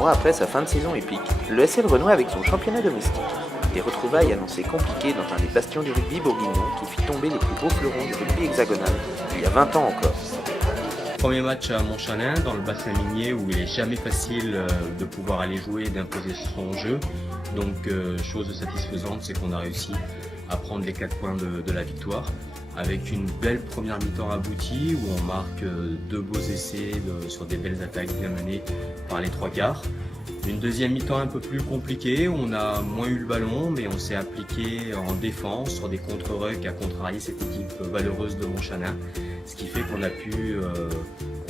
mois après sa fin de saison épique, le SL renoue avec son championnat domestique. Des retrouvailles annoncées compliquées dans un des bastions du rugby bourguignon qui fit tomber les plus beaux fleurons du rugby hexagonal il y a 20 ans encore. Premier match à Montchalin, dans le bassin minier, où il est jamais facile de pouvoir aller jouer et d'imposer son jeu. Donc chose satisfaisante, c'est qu'on a réussi à prendre les 4 points de la victoire, avec une belle première mi-temps aboutie, où on marque 2 beaux essais sur des belles attaques bien menées par les 3 quarts. Une deuxième mi-temps un peu plus compliquée, où on a moins eu le ballon, mais on s'est appliqué en défense sur des contre-rucks à contrarier cette équipe valeureuse de Montchalin, ce qui fait qu'on a pu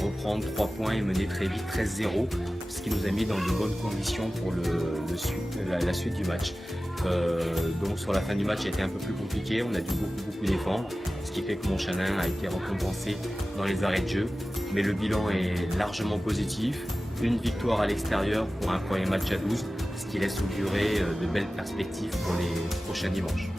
reprendre 3 points et mener très vite 13-0, ce qui nous a mis dans de bonnes conditions pour la suite du match. Donc sur la fin du match, a été un peu plus compliqué, on a dû beaucoup défendre, ce qui fait que Montchalin a été récompensé dans les arrêts de jeu, mais le bilan est largement positif. Une victoire à l'extérieur pour un premier match à 12, ce qui laisse augurer de belles perspectives pour les prochains dimanches.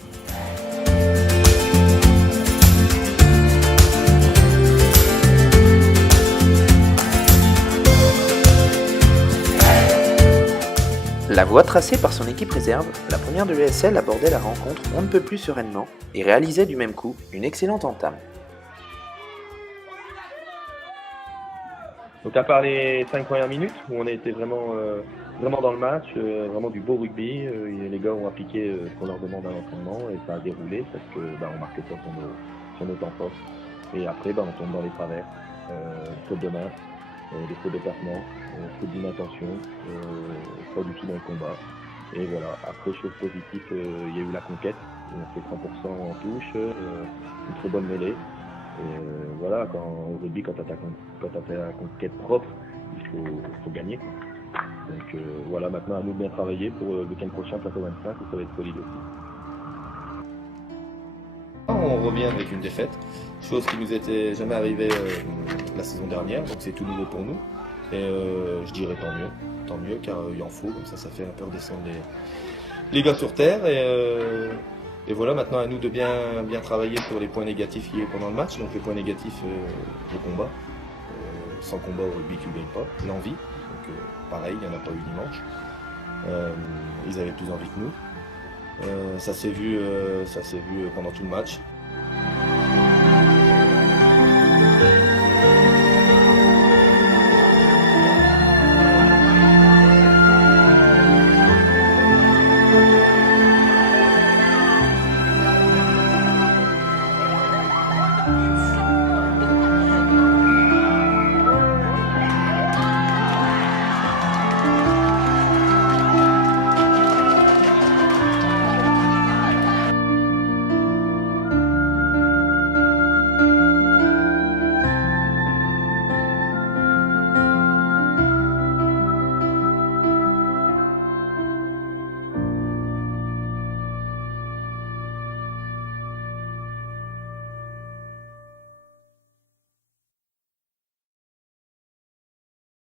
La voie tracée par son équipe réserve, la première de l'ESL abordait la rencontre on ne peut plus sereinement et réalisait du même coup une excellente entame. Donc à part les 5 premières minutes où on a été vraiment dans le match, vraiment du beau rugby, les gars ont appliqué ce qu'on leur demande à l'entraînement et ça a déroulé parce que on marquait pas sur nos temps forts. Et après on tombe dans les travers, faute de main, des fautes de placement, faute d'inattention, pas du tout dans le combat. Et voilà, après chose positive, il y a eu la conquête, on a fait 100% en touche, une très bonne mêlée. Et voilà, au rugby, quand tu as la conquête propre, il faut gagner. Donc voilà, maintenant à nous de bien travailler pour le week-end prochain, plateau 25, où ça va être solide aussi. On revient avec une défaite, chose qui nous était jamais arrivée la saison dernière, donc c'est tout nouveau pour nous. Et je dirais tant mieux car il en faut, comme ça fait un peu redescendre les gars sur terre. Et voilà, maintenant à nous de bien travailler sur les points négatifs qu'il y a eu pendant le match. Donc les points négatifs, le combat. Sans combat au rugby, tu ne gagnes pas. L'envie, donc pareil, il n'y en a pas eu dimanche. Ils avaient plus envie que nous. Ça s'est vu pendant tout le match.